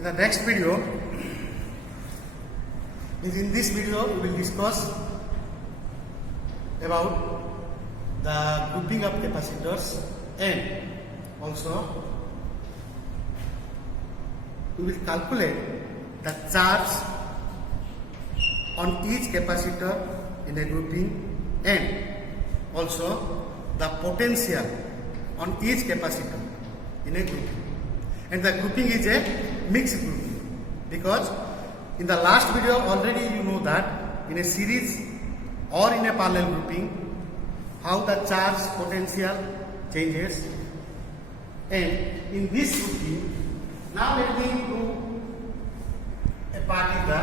In the next video, in this video we will discuss about the grouping of capacitors and also we will calculate the charge on each capacitor in a grouping and also the potential on each capacitor in a grouping. And the grouping is a mixed grouping because in the last video already you know that in a series or in a parallel grouping how the charge potential changes, and in this grouping now let me do a part in the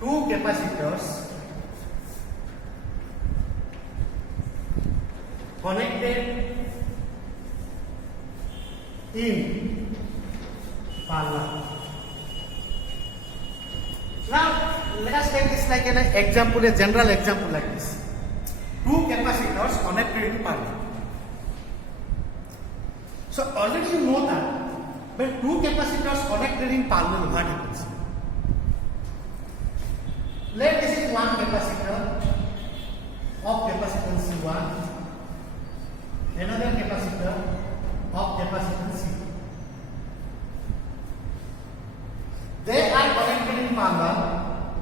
two capacitors connected in parallel. Now let us take this like an example, a general example like this. Two capacitors connected in parallel. So already you know that when two capacitors connected in parallel, what happens? Let this is one capacitor of capacitance C1, another capacitor of capacitance C2. They are connected in parallel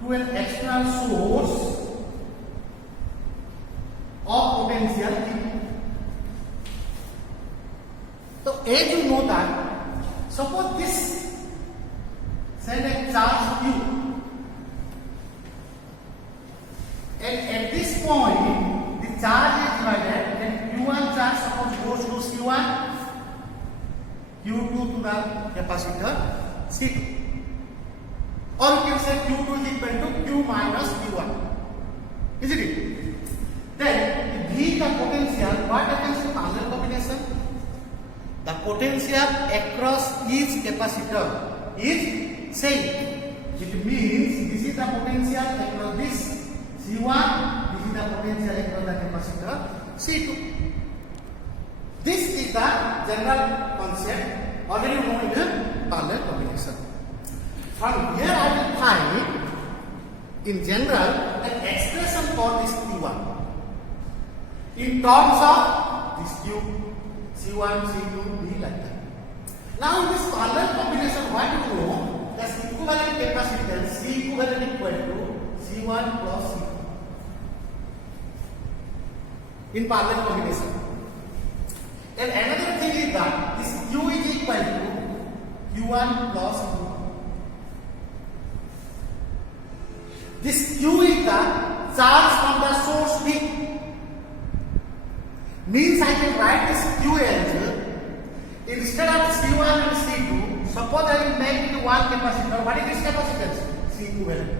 to an external source of potential E. So as you know that, suppose this send a charge Q, and at this point the charge is divided, then Q1 charge suppose goes to C1, Q2 to the capacitor C2, or you can say Q2 is equal to Q minus Q1, isn't it? Then V the potential, what happens in parallel combination? The potential across each capacitor is same. It means this is the potential across this C1, this is the potential across the capacitor C2. This is the general concept already known in a parallel combination. From here I will find in general an expression for this Q1 in terms of this Q, C1, C2, D like that. Now in this parallel combination, what you know, the equivalent capacitance C equivalent equal to C1 plus C2 in parallel combination. And another thing is that this Q is equal to Q1 plus Q2. This Q is the charge from the source B. Means I can write this Q as instead of C1 and C2, suppose I will make it one capacitor. What is this capacitance? C equivalent.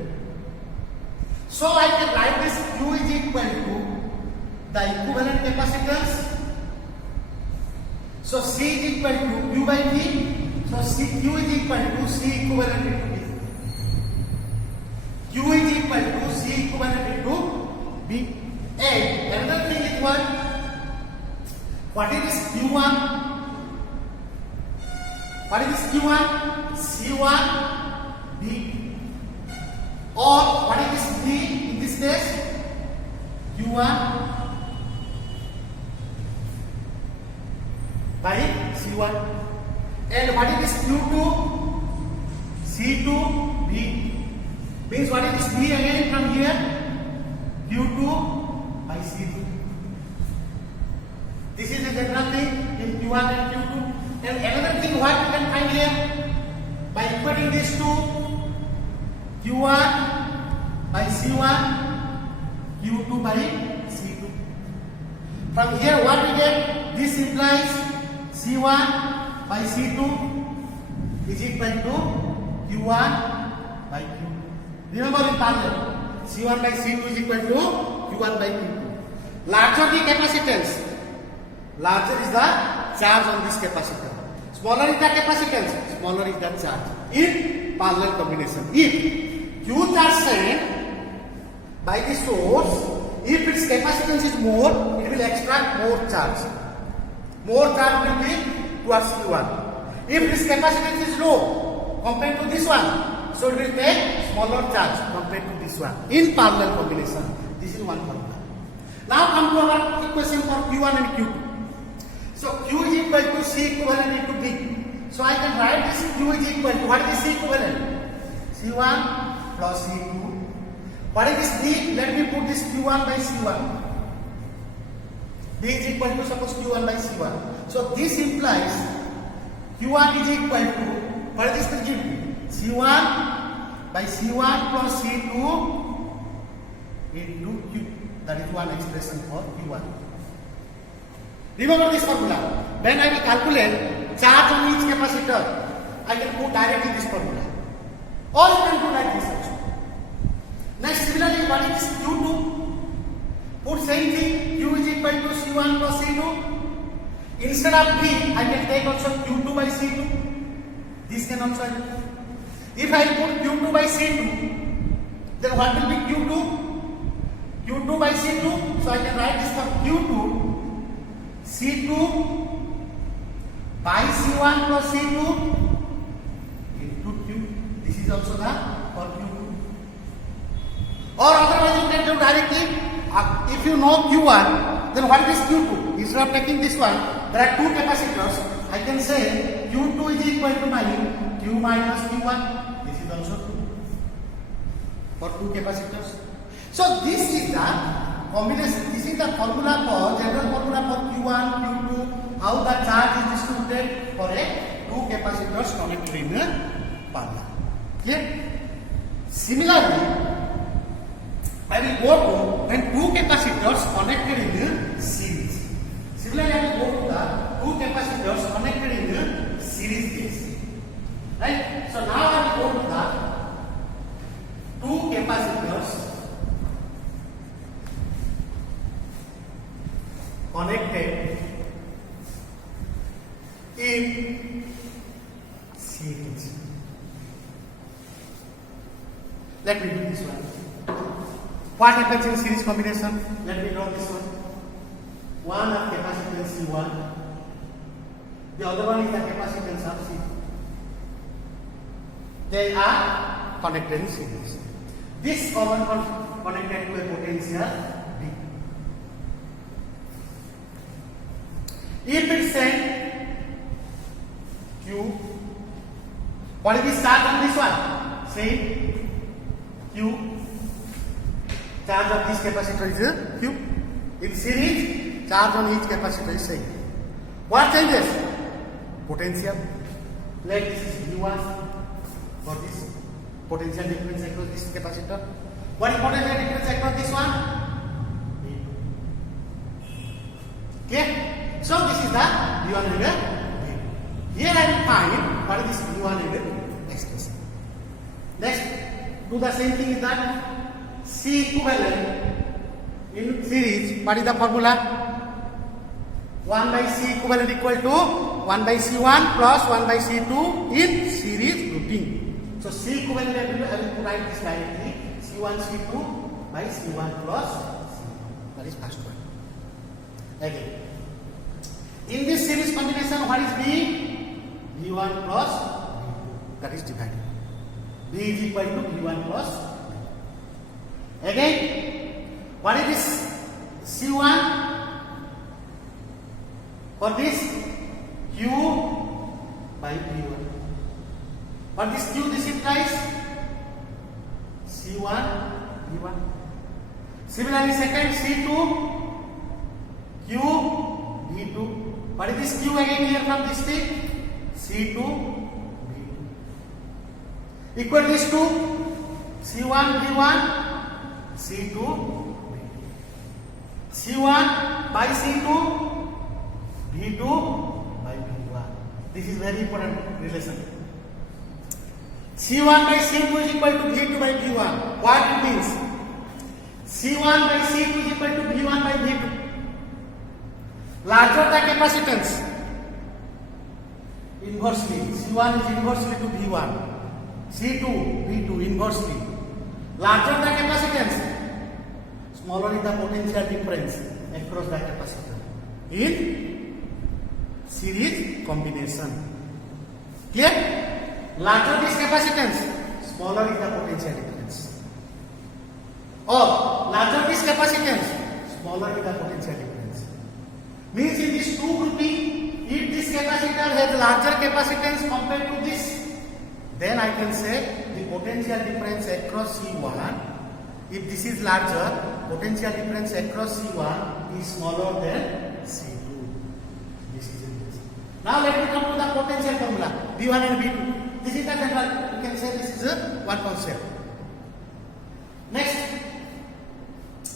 So I can write this Q is equal to the equivalent capacitance. So C is equal to Q by V. So Q is equal to C equivalent into V. Q is equal to C equivalent into V. And another thing is what is this Q1? What is this Q1? C1 B. Or what is this B in this case? Q1 by C1. And what is this Q2? C2 B. Means what is this B again from here? Q2 by C2. This is a general thing in Q1 and Q2. And another thing what you can find here, by equating these two, Q1 by C1, Q2 by C2. From here what we get? This implies C1 by C2 is equal to Q1 by Q2. Remember in parallel, C1 by C2 is equal to Q1 by Q2. Larger the capacitance, larger is the charge on this capacitor. Smaller is the capacitance, smaller is the charge in parallel combination. If Q charge sent by the source, if its capacitance is more, it will extract more charge. More charge will be towards Q1. If this capacitance is low compared to this one, so it will take smaller charge compared to this one in parallel combination. This is one formula. Now come to our equation for Q1 and Q2. So Q is equal to C equivalent into V. So I can write this Q is equal to, what is C equivalent? C1 plus C2. What is this V? Let me put this Q1 by C1. V is equal to, suppose, Q1 by C1. So this implies Q1 is equal to, what is this will give me? C1 by C1 plus C2 into Q. That is one expression for Q1. Remember this formula. When I will calculate charge on each capacitor, I can put directly this formula. Or you can do like this also. Next, similarly, what is Q2? Put same thing. Q is equal to C1 plus C2. Instead of V, I can take also Q2 by C2. This can also help. If I put Q2 by C2, then what will be Q2? Q2 by C2. So I can write this for Q2. C2 by C1 plus C2 into Q. This is also the for Q2. Or otherwise you can do directly. If you know Q1, then what is Q2? Instead of taking this one, there are two capacitors. I can say Q2 is equal to my Q minus Q1. This is also true for two capacitors. So this is the combination. This is the formula for general formula for Q1, Q2. How the charge is distributed for a two capacitors connected in a parallel. Clear? Similarly, I will go to when two capacitors connected in a series. Similarly, I will go to the two capacitors connected in a series case. Right? So now I will go to the two capacitors connected in series. Let me do this one. What happens in series combination? Let me draw this one. One of capacitance C1, the other one is the capacitance of C2. They are connected in series. This common connected to a potential V. If it say Q, what is the charge on this one? Say Q. Charge of this capacitor is Q. In series, charge on each capacitor is same. What changes? Potential. Like this is V1 for this potential difference across this capacitor. What is potential difference across this one? Okay. So this is the V1 and V2. Here I will find what is this V1 and V2 expression. Next, do the same thing with that. C equivalent in series, what is the formula? 1 by C equivalent equal to 1 by C1 plus 1 by C2 in series grouping. So C equivalent I will write this directly. C1 C2 by C1 plus C2. That is first one. Again, in this series combination, what is V? V1 plus V2. That is divided. V is equal to V1 plus V2. Again, what is this? C1 for this Q by V1. For this Q, this implies C1 V1. Similarly, second C2 Q V2. What is this Q again here from this thing? C2 V2. Equal this to C1 V1. C2 V2. C1 by C2 V2 by V1. This is very important relation. C1 by C2 is equal to V2 by V1. What it means? C1 by C2 is equal to V1 by V2. Larger the capacitance, inversely. C1 is inversely to V1. C2, V2 inversely. Larger the capacitance, smaller is the potential difference across the capacitor in series combination. Clear? Larger this capacitance, smaller is the potential difference. Or larger this capacitance, smaller is the potential difference. Means in this two grouping, if this capacitor has larger capacitance compared to this, then I can say the potential difference across C1, if this is larger, potential difference across C1 is smaller than C2. This is in this. Now let me come to the potential formula, V1 and V2. This is the general, you can say this is one concept. Next,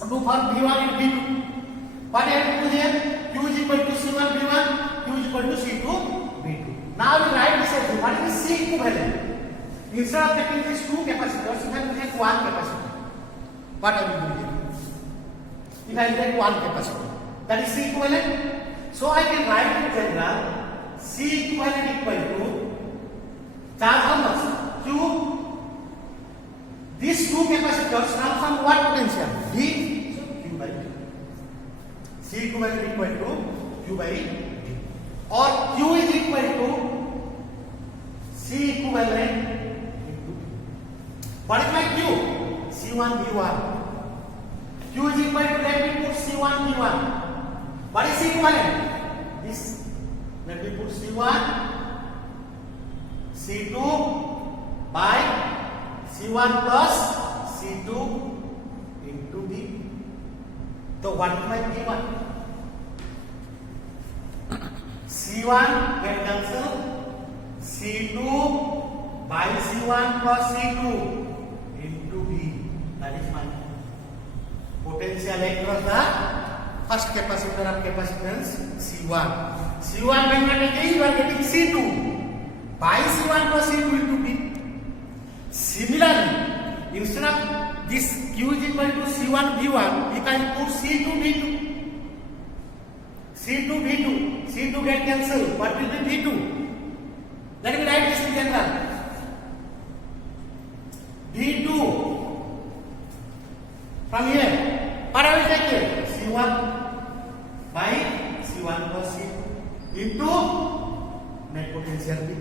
do for V1 and V2. What I have to do here? Q is equal to C1 V1, Q is equal to C2 V2. Now we write this as what is C equivalent? Instead of taking these two capacitors, you can take one capacitor. What I will do here? If I take one capacitor, that is C equivalent. So I can write in general C equivalent equal to charge how much? Q. These two capacitors come from what potential? V. So Q by V. C equivalent equal to Q by V. Or Q is equal to C equivalent into V. What is my Q? C1 V1. Q is equal to, let me put C1 V1. What is C equivalent? This. Let me put C1 C2 by C1 plus C2 into V. So what is my V1? C1 get cancelled. C2 by C1 plus C2 into V. That is my potential across the first capacitor of capacitance C1. C1 when you are getting C2 by C1 plus C2 into V. Similarly, instead of this Q is equal to C1 V1, you can put C2 V2. C2 V2. C2 get cancelled. What will be V2? Let me write this in general. V2 from here. What I will take here? C1 by C1 plus C2 into net potential V.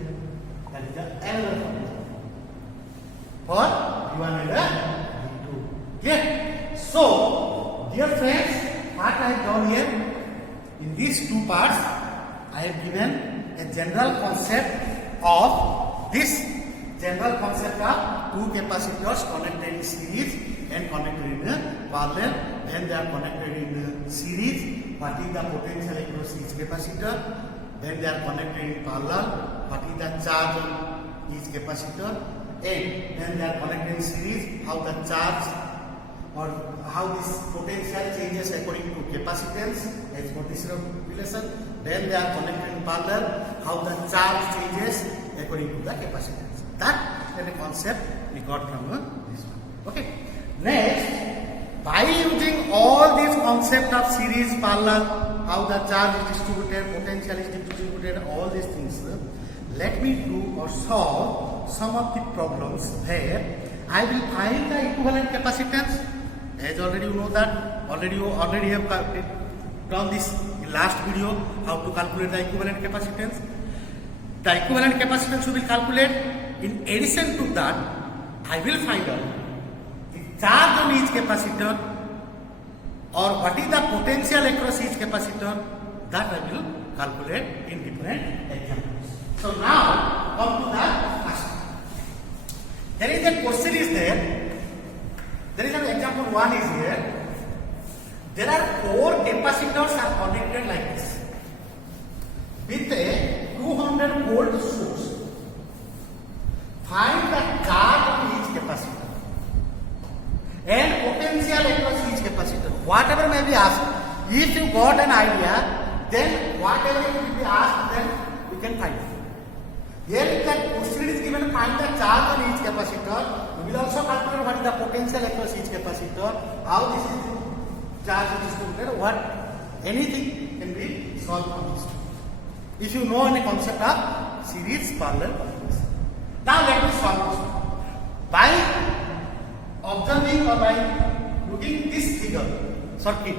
That is the another formula for V1 and V2. Clear? So, dear friends, what I have done here, in these two parts, I have given a general concept of this general concept of two capacitors connected in series and connected in parallel. When they are connected in series, what is the potential across each capacitor? When they are connected in parallel, what is the charge on each capacitor? And when they are connected in series, how the charge or how this potential changes according to capacitance as per this relation. When they are connected in parallel, how the charge changes according to the capacitance. That is the concept we got from this one. Okay. Next, by using all these concept of series, parallel, how the charge is distributed, potential is distributed, all these things, let me do or solve some of the problems where I will find the equivalent capacitance. As already you know that, already have done this in last video, how to calculate the equivalent capacitance. The equivalent capacitance we will calculate. In addition to that, I will find out the charge on each capacitor or what is the potential across each capacitor. That I will calculate in different examples. So now come to the first. There is a question is there. There is an example 1 is here. There are 4 capacitors are connected like this with a 200 volt source. Find the charge on each capacitor and potential across each capacitor. Whatever may be asked, if you got an idea, then whatever it will be asked, then you can find it. Here if the question is given, find the charge on each capacitor. We will also calculate what is the potential across each capacitor, how this is charge is distributed, what anything can be solved from this. If you know any concept of series, parallel, combination. Now let me solve this. By observing or by looking this figure, circuit,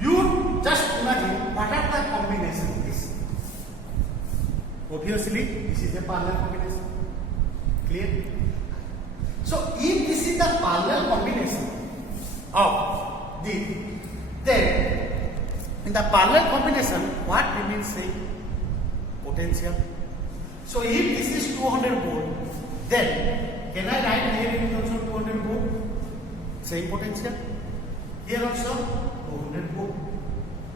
you just imagine what are the combination of this. Obviously, this is a parallel combination. Clear? So, if this is the parallel combination of the, then in the parallel combination, what remains same? Potential. So, if this is 200 volt, then can I write here it is also 200 volt? Same potential. Here also 200 volt.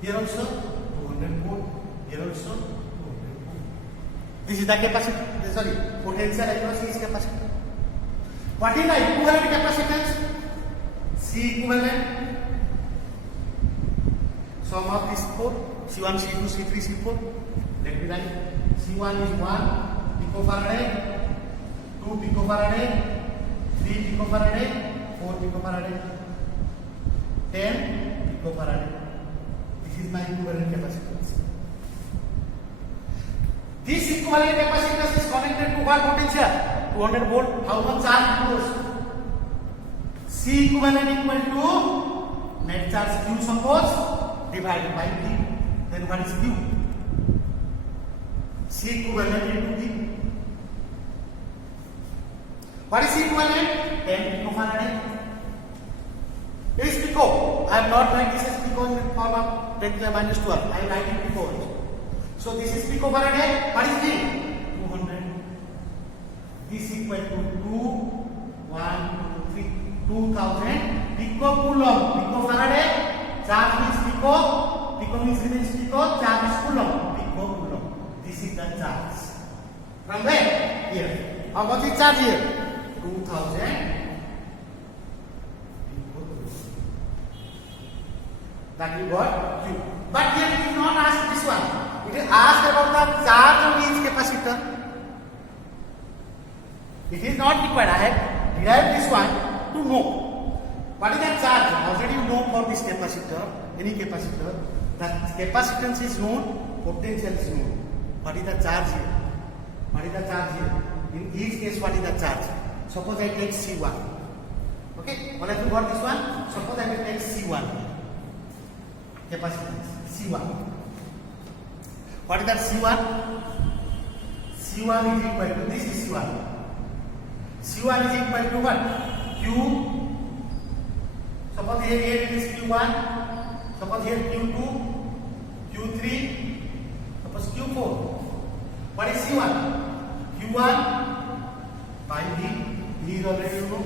Here also 200 volt. Here also 200 volt. This is the capacity. Sorry, potential across is capacity. What is the equivalent capacitance? C equivalent. Sum of these four. C1, C2, C3, C4. Let me write. C1 is 1 picofarad, 2 picofarad, 3 picofarad, 4 picofarad, 10 picofarad. This is my equivalent capacitance. This equivalent capacitance is connected to what potential? 200 volt. How much charge goes? C equivalent equal to net charge Q suppose divided by V. Then what is Q? C equivalent into V. What is C equivalent? 10 picofarad. It is pico. I am not writing this as pico in the form of 10 to the minus 12. I am writing pico. So this is picofarad. What is V? 200. This equal to 2, 1, 2, 3, 2000 picocoulomb. Picofarad. Charge means pico. Pico means pico. Charge is coulomb. Picocoulomb. This is the charge. From where? Here. How much is charge here? 2000. That we got Q. But here it is not asked this one. It is asked about the charge of each capacitor. It is not required. I have derived this one to know. What is the charge? Already you know for this capacitor, any capacitor, the capacitance is known, potential is known. What is the charge here? What is the charge here? In each case, what is the charge? Suppose I take C1. Okay? When I got this one, suppose I will take C1. Capacitance C1. What is that C1? C1 is equal to this is C1. C1 is equal to what? Q. Suppose here it is Q1. Suppose here Q2, Q3. Suppose Q4. What is C1? Q1 by V. V is already you know.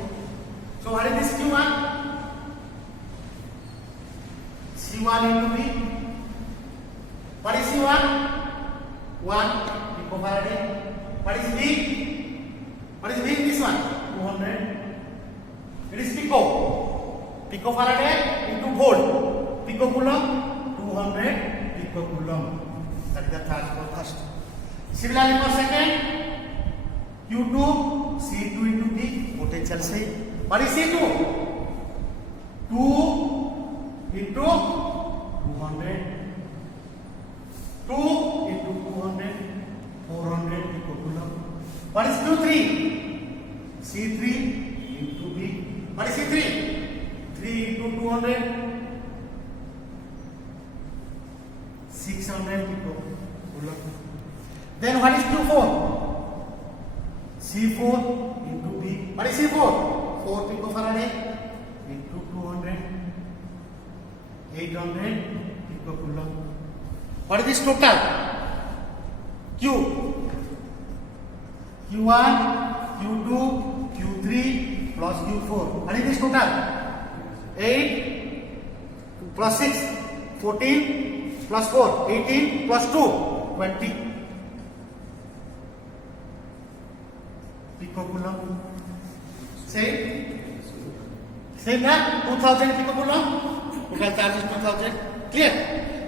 So what is this Q1? C1 into V. What is C1? 1 picofarad. What is V? What is V in this one? 200. It is pico. Picofarad into volt. Picocoulomb 200 picocoulomb. That is the charge for first. Similarly for second, Q2 C2 into V. Potential same. What is C2? 2 into 200. 2 into 200, 400 picocoulomb. What is Q3? C3 into V. What is C3? 3 into 200, 600 picocoulomb. Then what is Q4? C4 into V. What is C4? 4 picofarad into 200, 800 picocoulomb. What is this total? Q. Q1, Q2, Q3 plus Q4. What is this total? 8 plus 6, 14 plus 4, 18 plus 2, 20 picocoulomb. Same that 2000 picocoulomb. Total charge is 2000. Clear?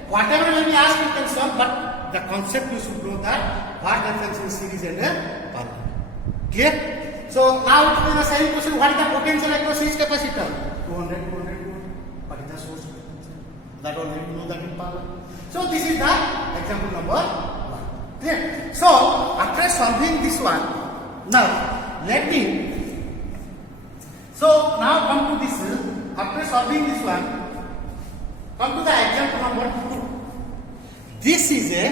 Whatever may be asked, you can solve, but the concept you should know that what difference in series and parallel. Clear? So now it is the same question. What is the potential across each capacitor? 200, 200, 200. What is the source potential? That already you know that in parallel. So this is the example number 1. Clear? So after solving this one, now let me. So now come to this. After solving this one, come to the example number 2. This is a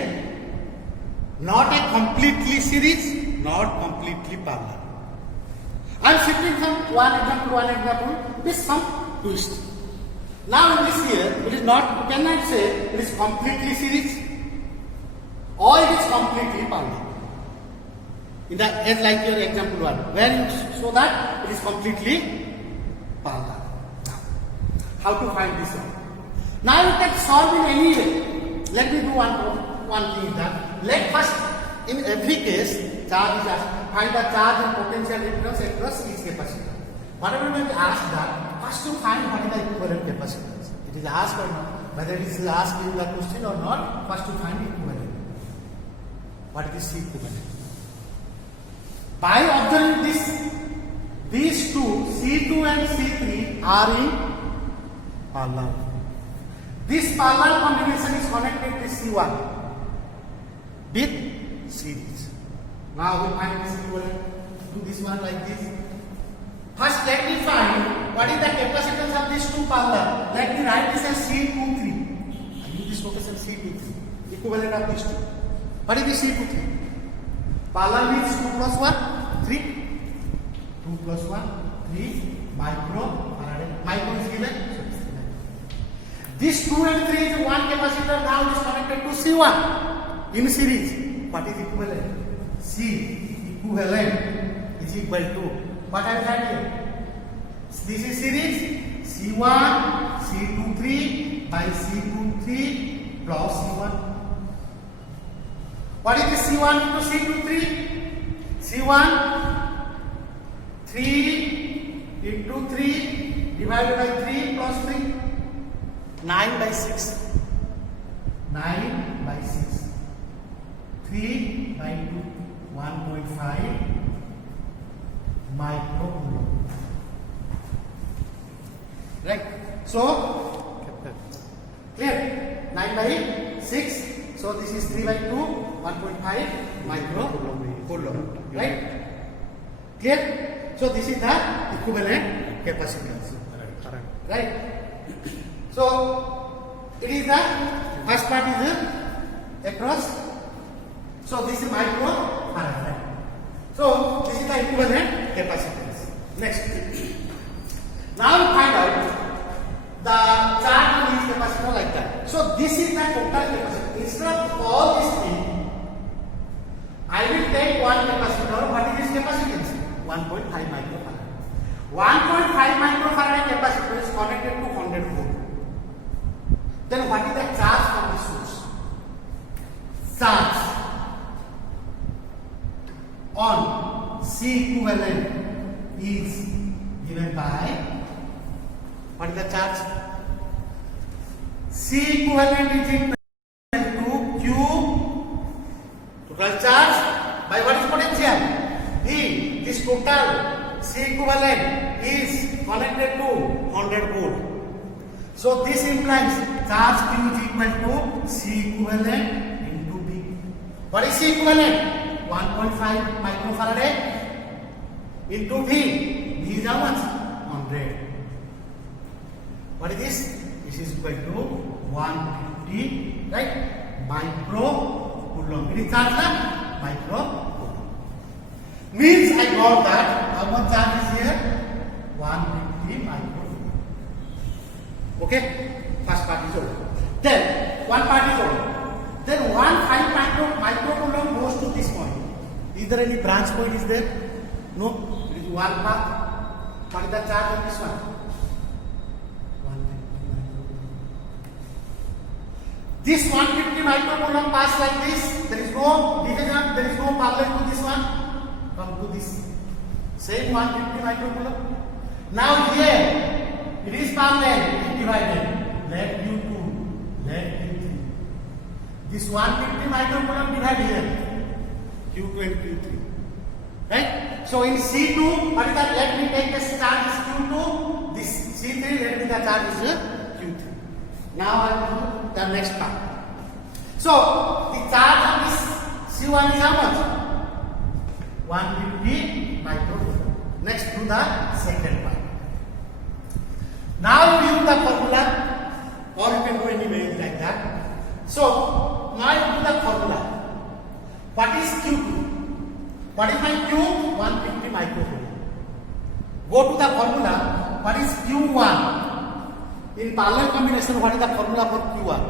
Not a completely series, not completely parallel. I am shifting from one example to one example with some twist. Now in this here, it is not, you cannot say it is completely series or it is completely parallel. In the as like your example one, where you show that it is completely parallel. Now, how to find this one? Now you can solve in any way. Let me do one thing that let first in every case charge is asked, find the charge and potential difference across each capacitor. Whatever may be asked that, first to find what is the equivalent capacitance. It is asked or not, whether it is asked in the question or not, first to find equivalent. What is C equivalent? By observing this, these two, C2 and C3 are in parallel. This parallel combination is connected to C1 with series. Now we find this equivalent. Do this one like this. First, let me find what is the capacitance of these two parallel. Let me write this as C23. I use this notation C23. Equivalent of these two. What is the C23? Parallel means 2 plus 1, 3. 2 plus 1, 3 microfarad. Micro is given. So it's 3 micro. This 2 and 3 is one capacitor. Now it is connected to C1 in series. What is equivalent? C equivalent is equal to what I write here? This is series C1 C23 by C23 plus C1. What is this C1 into C23? C1 3 into 3 divided by 3 plus 3 9 by 6 9 by 6 3 by 2 1.5 microcoulomb. Right? So clear? 9 by 6. So this is 3 by 2, 1.5 microcoulomb. Right? Clear? So this is the equivalent capacitance. Right? So it is the first part is the across. So this is microfarad. Right? So this is the equivalent capacitance. Next. Now we find out the charge on each capacitor like that. So this is the total capacitance. Instead of all this thing, I will take one capacitor. What is this capacitance? 1.5 microfarad. 1.5 microfarad capacitor is connected to 100 volt. Then what is the charge from the source? Charge on C equivalent is given by what is the charge? C equivalent is equal to Q total charge by what is potential? V. This total C equivalent is connected to 100 volt. So this implies charge Q is equal to C equivalent into V. What is C equivalent? 1.5 microfarad into V. V is how much? 100. What is this? This is equal to 150, right? Microcoulomb. It is charge na? Microcoulomb. Means I got that how much charge is here? 150 microcoulomb. Okay? First part is over. Then one part is over. Then 1 5 microcoulomb goes to this point. Is there any branch point is there? No. It is one path. What is the charge on this one? 150 microcoulomb. This 150 microcoulomb pass like this. There is no division. There is no parallel to this one. Come to this. Same 150 microcoulomb. Now here it is parallel. It is divided. Let U2. Let U3. This 150 microcoulomb divide here. Q2 and Q3. Right? So in C2, what is that? Let me take this charge is Q2. This C3, let me the charge is Q3. Now I will do the next part. So the charge on this C1 is how much? 150 microcoulomb. Next do the second part. Now you use the formula, or you can do any way like that. So now you do the formula. What is Q2? What is my Q? 150 microcoulomb. Go to the formula. What is Q1? In parallel combination, what is the formula for Q1?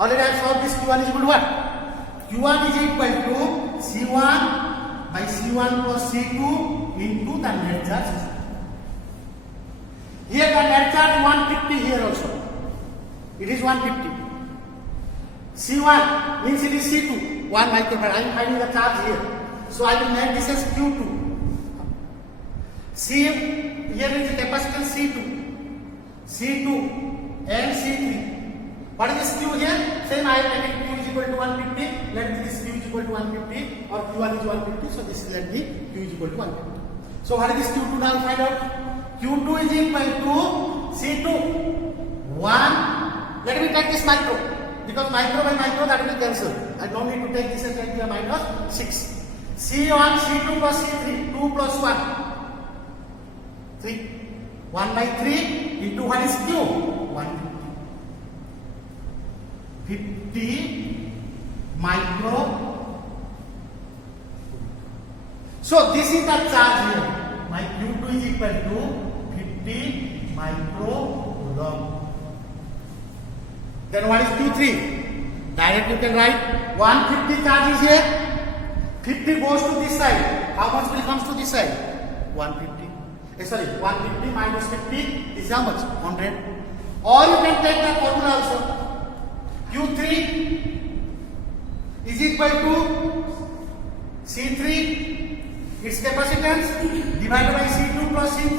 Already I have solved this. Q1 is equal to what? Q1 is equal to C1 by C1 plus C2 into the net charge. Here the net charge 150 here also. It is 150. C1 means it is C2, 1 microfarad. I am finding the charge here. So I will make this as Q2. C here is the capacitance C2. C2 and C3. What is this Q here? Same I have taken Q is equal to 150. Let this Q is equal to 150 or Q1 is 150. So this is let me Q is equal to 150. So what is this Q2 now? Find out. Q2 is equal to C2. 1. Let me take this micro. Because micro by micro that will cancel. I don't need to take this and take the minus 6. C1, C2 plus C3. 2 plus 1. 3. 1 by 3 into what is Q? 150. 50 micro. So this is the charge here. My Q2 is equal to 50 microcoulomb. Then what is Q3? Directly you can write 150 charge is here. 50 goes to this side. How much will comes to this side? 150. 150 minus 50 is how much? 100. Or you can take the formula also. Q3 is equal to C3, its capacitance divided by C2 plus C3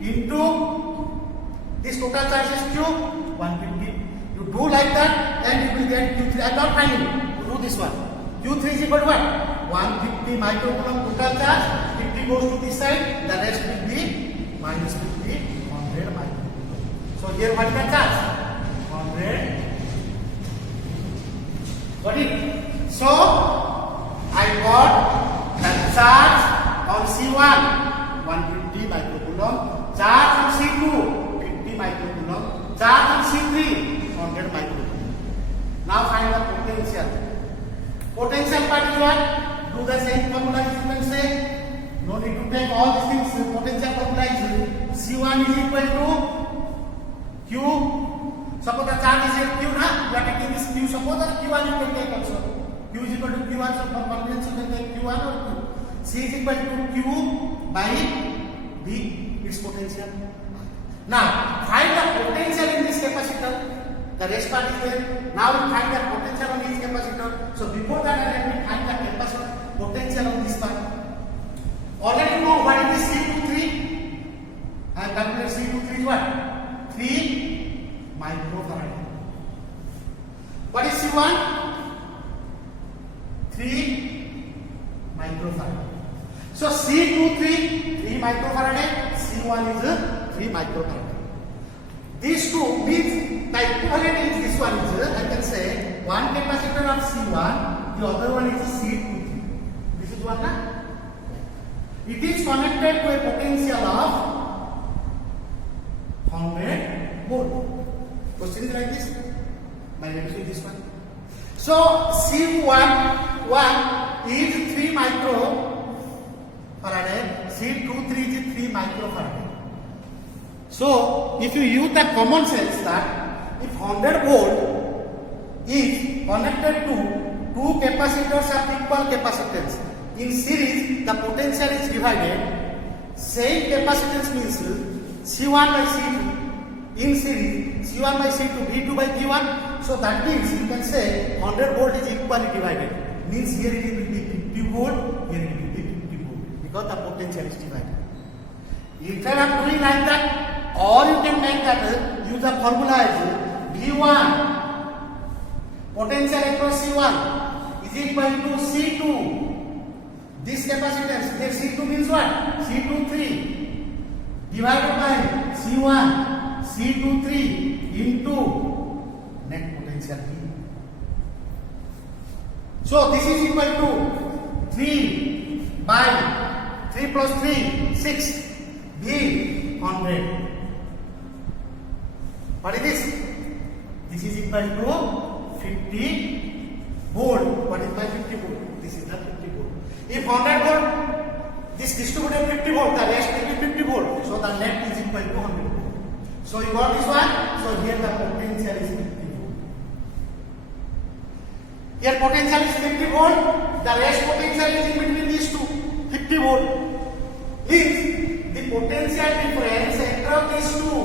into this total charge is Q 150. You do like that and you will get Q3. I am not finding. You do this one. Q3 is equal to what? 150 microcoulomb total charge. 50 goes to this side. The rest will be minus 50, 100 microcoulomb. So here what is the charge? 100. Got it? So I got the charge on C1 150 microcoulomb, charge on C2 50 microcoulomb, charge on C3 100 microcoulomb. Now find the potential. Potential part is what? Do the same formula you can say. No need to take all these things. Potential formula is C1 is equal to Q. Suppose the charge is here Q now. You are taking this Q. Suppose that Q1 you can take also. Q is equal to Q1. So for convenience you can take Q1 or Q. C is equal to Q by B. Its potential. Now find the potential in this capacitor. The rest part is there. Now we find the potential on each capacitor. So before that, let me find the capacitor potential on this part. Already know what is this C23? I have calculated C23 is what? 3 microfarad. What is C1? 3 microfarad. So C23 3 microfarad, C1 is 3 microfarad. These two means the equivalent is this one is I can say one capacitor of C1, the other one is C23. This is one na? It is connected to a potential of 100 volt. Question is like this. My name is this one. So C1 is 3 microfarad, C23 is 3 microfarad. So if you use the common sense that if 100 volt is connected to two capacitors of equal capacitance in series, the potential is divided. Same capacitance means C1 by C2 in series, C1 by C2, V2 by V1. So that means you can say 100 volt is equally divided. Means here it will be 50 volt, here it will be 50 volt because the potential is divided. Instead of doing like that, or you can make that use the formula as V1 potential across C1 is equal to C2. This capacitance, here C2 means what? C23 divided by C1, C23 into net potential V. So this is equal to 3 by 3 plus 3, 6, V 100. What is this? This is equal to 50 volt. What is my 50 volt? This is the 50 volt. If 100 volt, this distributed 50 volt, the rest will be 50 volt. So the net is equal to 100 volt. So you got this one. So here the potential is 50 volt. Here potential is 50 volt. The rest potential is in between these two. 50 volt. Is the potential difference across these two.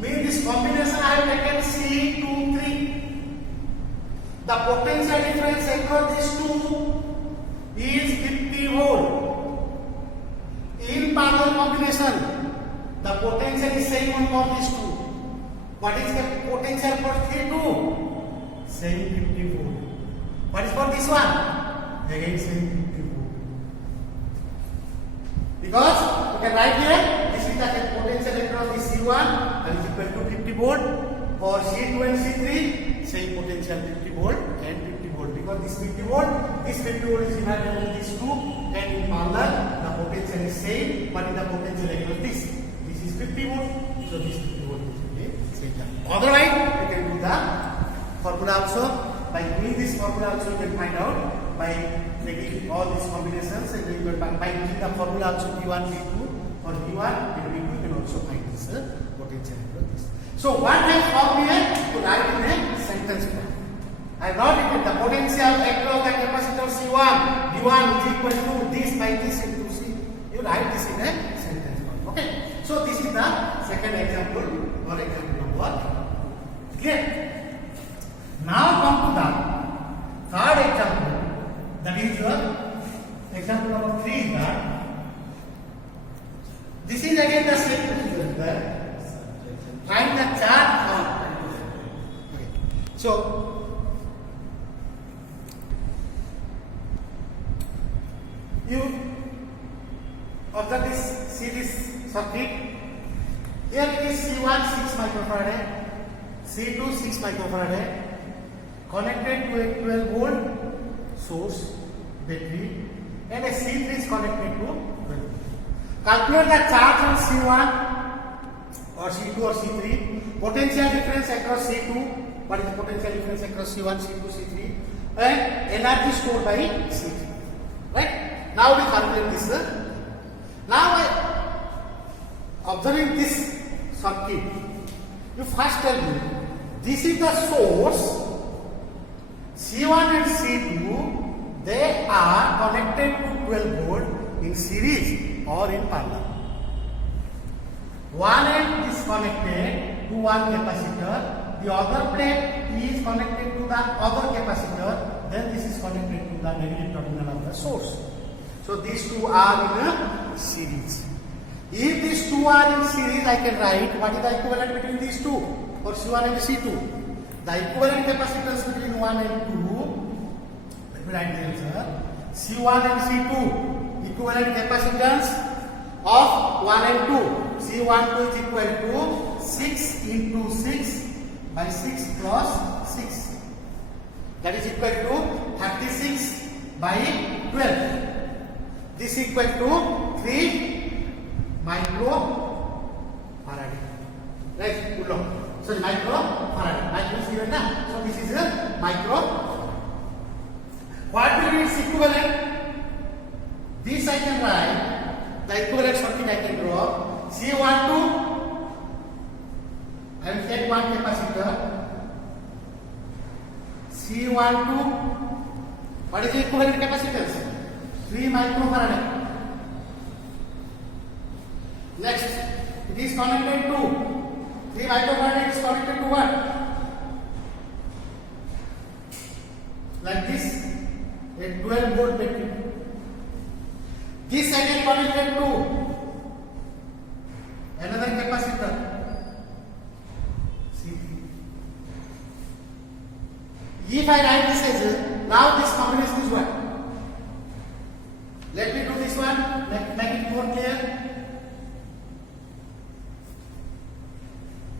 Means this combination I have taken C23. The potential difference across these two is 50 volt. In parallel combination, the potential is same on for these two. What is the potential for C2? Same 50 volt. What is for this one? Again same 50 volt. Because you can write here, this is the potential across the C1 that is equal to 50 volt. For C2 and C3, same potential 50 volt and 50 volt. Because this 50 volt is divided into these two, and in parallel the potential is same, but in the potential across this. This is 50 volt, so this 50 volt is same. Otherwise, you can do the formula also. By doing this formula also, you can find out by taking all these combinations, and you can by using the formula also V1, V2 or V1 and V2, you can also find this potential across this. So what I have formed here to write in a sentence form. I have not written the potential across the capacitor C1. V1 is equal to this by this into C. You write this in a sentence form. Okay. So this is the second example or example number. Clear? Now come to the third example. That is example number 3 is that this is again the same procedure. Find the charge on. Okay. So you observe this, see this circuit. Here it is C1 6 microfarad, C2 6 microfarad, connected to a 12 volt source battery, and a C3 is connected to 12. Calculate the charge on C1 or C2 or C3, potential difference across C2, what is the potential difference across C1, C2, C3, and energy stored by C3. Right? Now we calculate this. Now observing this circuit, you first tell me, this is the source, C1 and C2, they are connected to 12 volt in series or in parallel. One end is connected to one capacitor, the other plate is connected to the other capacitor, then this is connected to the negative terminal of the source. So these two are in a series. If these two are in series, I can write what is the equivalent between these two for C1 and C2. The equivalent capacitance between 1 and 2, let me write the answer. C1 and C2, equivalent capacitance of 1 and 2. C12 is equal to 6 into 6 by 6 plus 6. That is equal to 36 by 12. This is equal to 3 microfarad. Right? Sorry, microfarad. Micro is given now. So this is a microfarad. What will be its equivalent? This I can write. The equivalent circuit I can draw. C12, I will take one capacitor. C12, what is the equivalent capacitance? 3 microfarad. Next, it is connected to 3 microfarad is connected to what? Like this, a 12 volt battery. This again connected to another capacitor, C3. If I write this as now this combination is what? Let me do this one, make it more clear.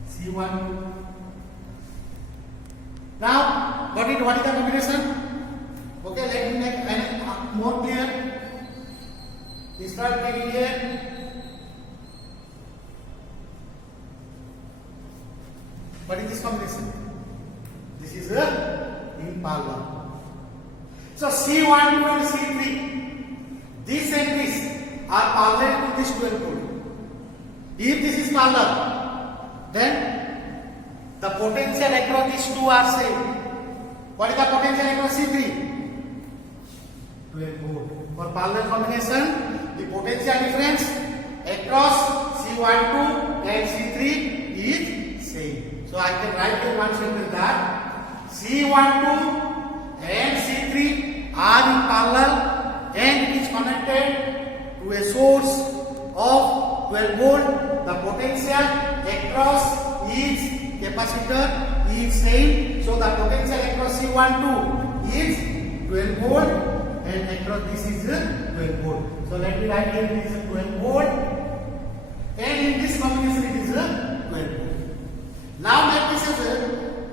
C1. Now, what is the combination? Okay, let me make it more clear. Start taking here. What is this combination? This is in parallel. So C12 and C3, these and this are parallel to this 12 volt. If this is parallel, then the potential across these two are same. What is the potential across C3? 12 volt. For parallel combination, the potential difference across C12 and C3 is same. So I can write here one sentence that C12 and C3 are in parallel and it is connected to a source of 12 volt. The potential across each capacitor is same. So the potential across C12 is 12 volt and across this is 12 volt. So let me write here this is 12 volt and in this combination it is 12 volt. Now let me say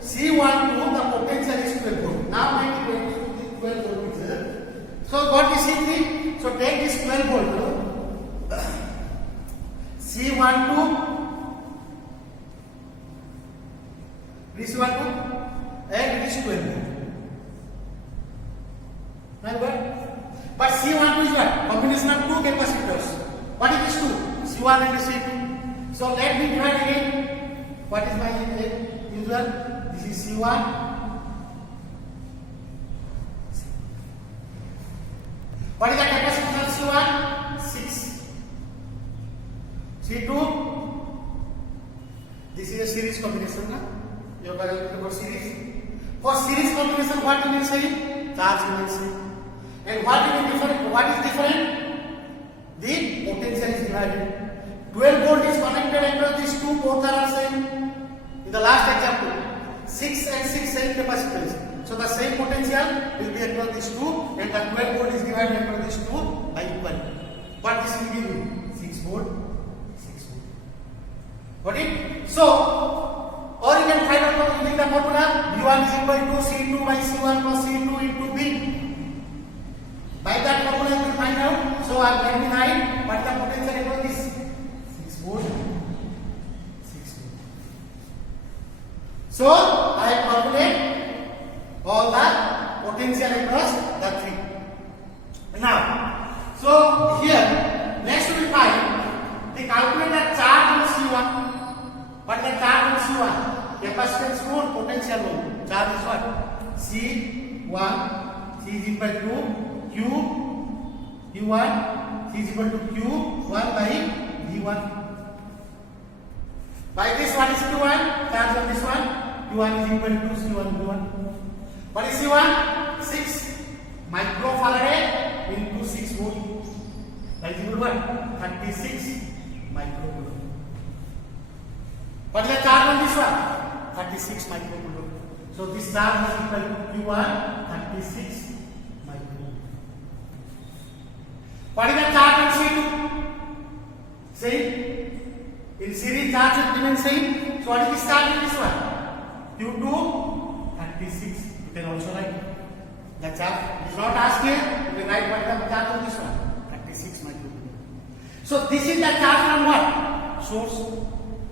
C12 the potential is 12 volt. Now make it 12 volt is so what is C3? So take this 12 volt C12 this 12 and this 12 volt. But C12 is what? Combination of two capacitors. What is this two? C1 and C2. So let me divide again. What is my usual? This is C1. What is the capacity of C1? 6. C2. This is a series combination. Na? You are calculating for series. For series combination, what you will say? Charge you will say. And what is different? What is different? The potential is divided. 12 volt is connected across these two, both are same. In the last example, 6 and 6 same capacitors. So the same potential will be across these two, and the 12 volt is divided across these two by equal. What this will give you? 6 volt, 6 volt. Got it? So, or you can find out using the formula V1 is equal to C2 by C1 plus C2 into V. By that formula you will find out. So I am going to write what the potential across this 6 volt, 6 volt. So I have calculated all the potential across the three. Now, so here next we will find the calculate the charge on C1. What the charge on C1? Capacitance load, potential load. Charge is what? C1. C is equal to Q1, C is equal to Q1 by V1. By this what is Q1? Charge on this one. Q1 is equal to C1 Q1. What is C1? 6 microfarad into 6 volt. That is equal to what? 36 microcoulomb. What is the charge on this one? 36 microcoulomb. So this charge is equal to Q1 36 microcoulomb. What is the charge on C2? Same. In series charge it remains same. So what is this charge in this one? Q2 36. You can also write the charge. It is not asked here. You can write what the charge on this one? 36 microcoulomb. So this is the charge from what? Source.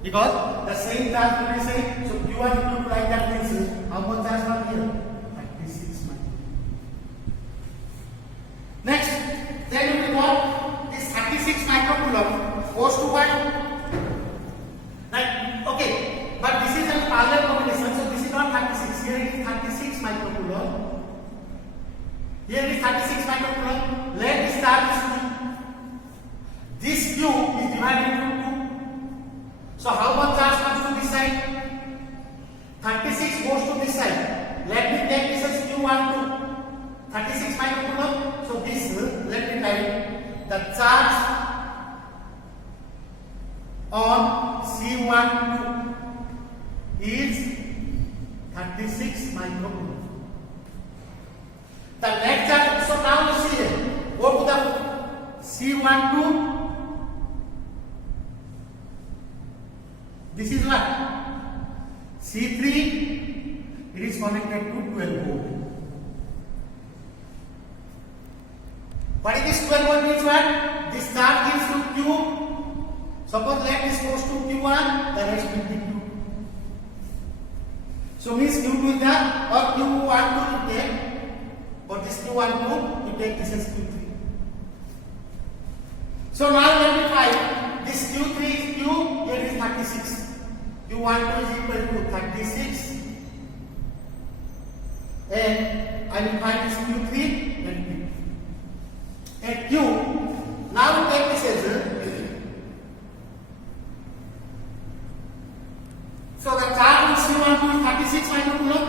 Because the same charge will be same. So Q1 equal to like that means how much charge from here? 36 microcoulomb. Next, then we got this 36 microcoulomb goes to what? Right? Okay, but this is a parallel combination, so this is not 36. Here it is 36 microcoulomb. Here it is 36 microcoulomb. Let this charge this Q is divided into 2. So how much charge comes to this side? 36 goes to this side. Let me take this as Q12. 36 microcoulomb. So this, let me write the charge on C12 is 36 microcoulomb. The net charge, so now you see here, go to the C12. This is what? C3, it is connected to 12 volt. What is this 12 volt means what? This charge gives to Q. Suppose let this goes to Q1, the rest will be Q2. So means Q2 is there or Q12 to take. For this Q12, you take this as Q3. So now when we find this Q3 is Q, here is 36. Q12 is equal to 36. And I will find this Q3 and Q. And Q, now we take this as so the charge in C12 is 36 microcoulomb.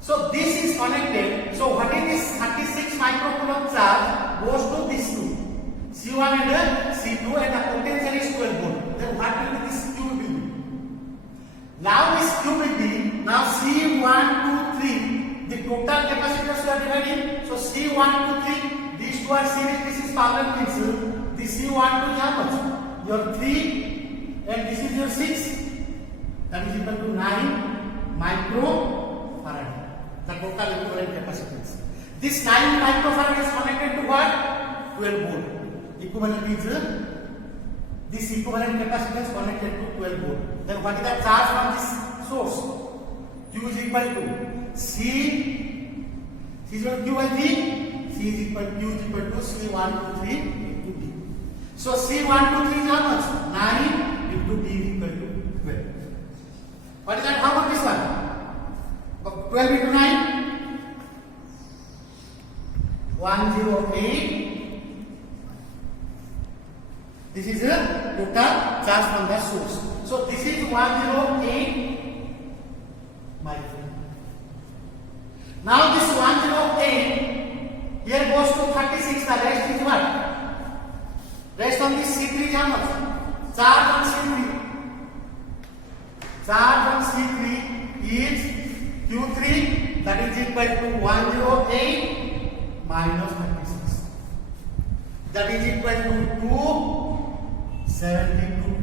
So this is connected. So what is this 36 microcoulomb charge goes to these two, C1 and C2, and the potential is 12 volt. Then what will be this Q will be? Now this Q will be, now C1, 2, 3, the total capacitors we are dividing. So C1, 2, 3, these two are series, this is parallel means this C12 is how much? Your 3 and this is your 6. That is equal to 9 microfarad. The total equivalent capacitance. This 9 microfarad is connected to what? 12 volt. Equivalent is this equivalent capacitance connected to 12 volt. Then what is the charge from this source? Q is equal to C is equal to Q by V. Q is equal to C1, 2, 3 into D. So C1, 2, 3 is how much? 9 into D is equal to 12. What is that? How about this one? 12 into 9? 108. This is the total charge from the source. So this is 108 microfarad. Now this 108 here goes to 36. The rest is what? Rest on this C3 is how much? Charge on C3. Charge on C3 is Q3, that is equal to 108 minus 36. That is equal to 272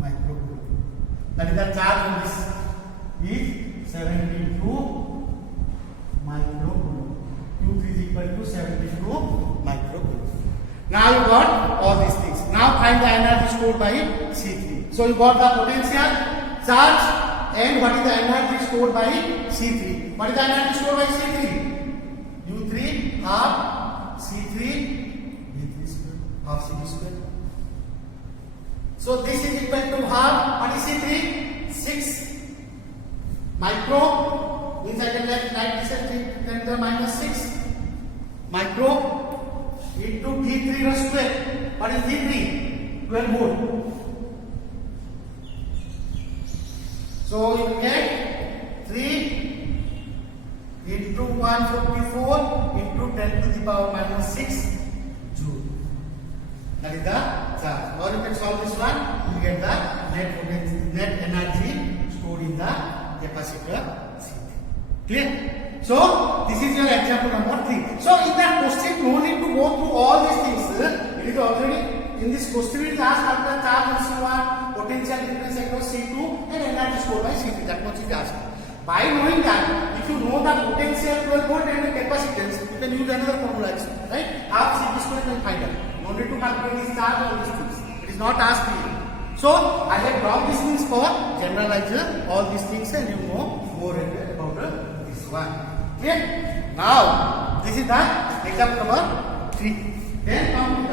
microcoulomb. That is the charge on this is 72 microcoulomb. Q3 is equal to 72 microcoulomb. Now you got all these things. Now find the energy stored by C3. So you got the potential, charge, and what is the energy stored by C3. What is the energy stored by C3? U3 half C3 V3 square half C2 square. So this is equal to half. What is C3? 6 micro. Means I can write this as 10 to the minus 6 micro into V3 square. What is V3? 12 volt. So you will get 3 into 144 into 10 to the power minus 6 joule. That is the charge. Or you can solve this one. You will get the net energy stored in the capacitor C3. Clear? So this is your example number 3. So in that question, no need to go through all these things. It is already in this question. It is asked after charge on C1, potential difference across C2, and energy stored by C3. That much is asked. By knowing that, if you know the potential 12 volt and the capacitance, you can use another formula, right? Half C2 square and find out. No need to calculate this charge or these things. It is not asked here. So I have drawn these things for generalize all these things, and you know more about this one. Clear? Now, this is the example number 3. Then come to